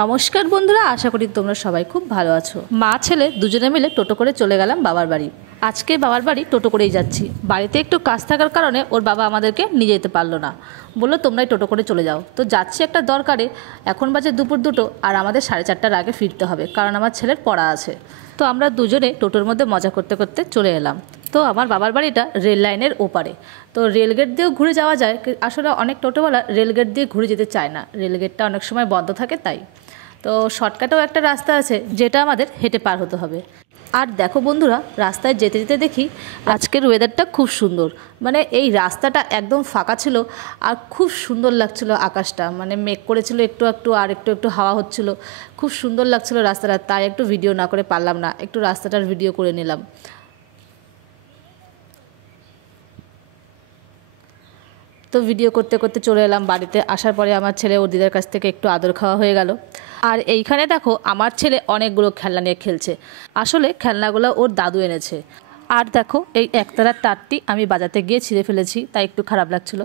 নমস্কার বন্ধুরা, আশা করি তোমরা সবাই খুব ভালো আছো। মা ছেলে দুজনে মিলে টোটো করে চলে গেলাম বাবার বাড়ি। আজকে বাবার বাড়ি টোটো করেই যাচ্ছি। বাড়িতে একটু কাজ থাকার কারণে ওর বাবা আমাদেরকে নিয়ে যেতে পারলো না, বললো তোমরাই টোটো করে চলে যাও। তো যাচ্ছি একটা দরকারে। এখন বাজে দুপুর 2টো, আর আমাদের 4:30টার আগে ফিরতে হবে, কারণ আমার ছেলের পড়া আছে। তো আমরা দুজনে টোটোর মধ্যে মজা করতে করতে চলে এলাম। তো আমার বাবার বাড়িটা রেল লাইনের ওপারে, তো রেলগেট দিয়েও ঘুরে যাওয়া যায়। আসলে অনেক টোটোওয়ালা রেলগেট দিয়ে ঘুরে যেতে চায় না, রেলগেটটা অনেক সময় বন্ধ থাকে তাই। তো শর্টকাটেও একটা রাস্তা আছে যেটা আমাদের হেঁটে পার হতে হবে। আর দেখো বন্ধুরা, রাস্তায় যেতে যেতে দেখি আজকের ওয়েদারটা খুব সুন্দর। মানে এই রাস্তাটা একদম ফাঁকা ছিল আর খুব সুন্দর লাগছিল আকাশটা। মানে মেঘ করেছিল একটু একটু, আর একটু একটু হাওয়া হচ্ছিল। খুব সুন্দর লাগছিল রাস্তাটা, তাই একটু ভিডিও না করে পারলাম না, একটু রাস্তাটার ভিডিও করে নিলাম। তো ভিডিও করতে করতে চলে এলাম বাড়িতে। আসার পরে আমার ছেলে ওর দিদার কাছ থেকে একটু আদর খাওয়া হয়ে গেল। আর এইখানে দেখো আমার ছেলে অনেকগুলো খেলনা নিয়ে খেলছে। আসলে খেলনাগুলো ওর দাদু এনেছে। আর দেখো এই একতারার তারটি আমি বাজাতে গিয়ে ছিঁড়ে ফেলেছি, তাই একটু খারাপ লাগছিল।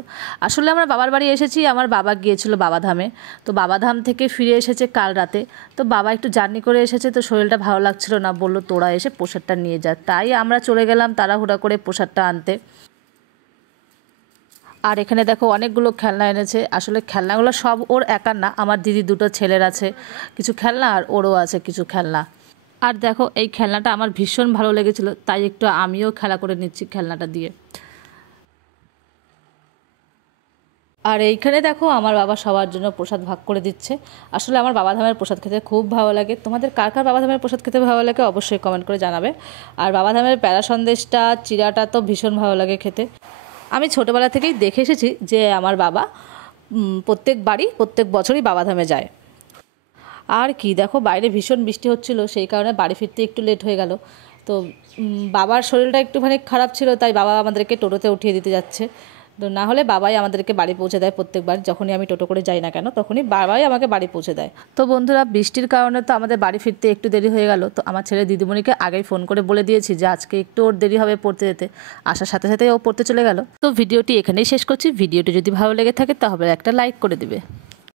আসলে আমরা বাবার বাড়ি এসেছি, আমার বাবা গিয়েছিল বাবাধামে। তো বাবাধাম থেকে ফিরে এসেছে কাল রাতে। তো বাবা একটু জার্নি করে এসেছে, তো শরীরটা ভালো লাগছিল না, বললো তোরা এসে প্রসাদটা নিয়ে যা। তাই আমরা চলে গেলাম তাড়াহুড়া করে প্রসাদটা আনতে। আর এখানে দেখো অনেকগুলো খেলনা এনেছে। আসলে খেলনাগুলো সব ওর একার না, আমার দিদি দুটো ছেলের আছে কিছু খেলনা, আর ওরও আছে কিছু খেলনা। আর দেখো এই খেলনাটা আমার ভীষণ ভালো লেগেছিল, তাই একটু আমিও খেলা করে নিচ্ছি খেলনাটা দিয়ে। আর এইখানে দেখো আমার বাবা সবার জন্য প্রসাদ ভাগ করে দিচ্ছে। আসলে আমার বাবাধামের প্রসাদ খেতে খুব ভালো লাগে। তোমাদের কার কার বাবাধামের প্রসাদ খেতে ভালো লাগে অবশ্যই কমেন্ট করে জানাবে। আর বাবাধামের প্যারা সন্দেশটা, চিড়াটা তো ভীষণ ভালো লাগে খেতে। আমি ছোটোবেলা থেকেই দেখে এসেছি যে আমার বাবা প্রত্যেক বছরই বাবাধামে যায়। আর কি দেখো, বাইরে ভীষণ বৃষ্টি হচ্ছিল, সেই কারণে বাড়ি ফিরতে একটু লেট হয়ে গেল। তো বাবার শরীরটা একটুখানি খারাপ ছিল, তাই বাবা আমাদেরকে টোটোতে উঠিয়ে দিতে যাচ্ছে। তো না হলে বাবাই আমাদেরকে বাড়ি পৌঁছে দেয়। প্রত্যেকবার যখনই আমি টোটো করে যাই না কেন, তখনই বাবাই আমাকে বাড়ি পৌঁছে দেয়। তো বন্ধুরা, বৃষ্টির কারণে তো আমাদের বাড়ি ফিরতে একটু দেরি হয়ে গেল। তো আমার ছেলে দিদিমণিকে আগেই ফোন করে বলে দিয়েছি যে আজকে একটু ওর দেরি হবে পড়তে যেতে। আসার সাথে সাথে ও পড়তে চলে গেল। তো ভিডিওটি এখানেই শেষ করছি। ভিডিওটি যদি ভালো লেগে থাকে তাহলে একটা লাইক করে দিবে।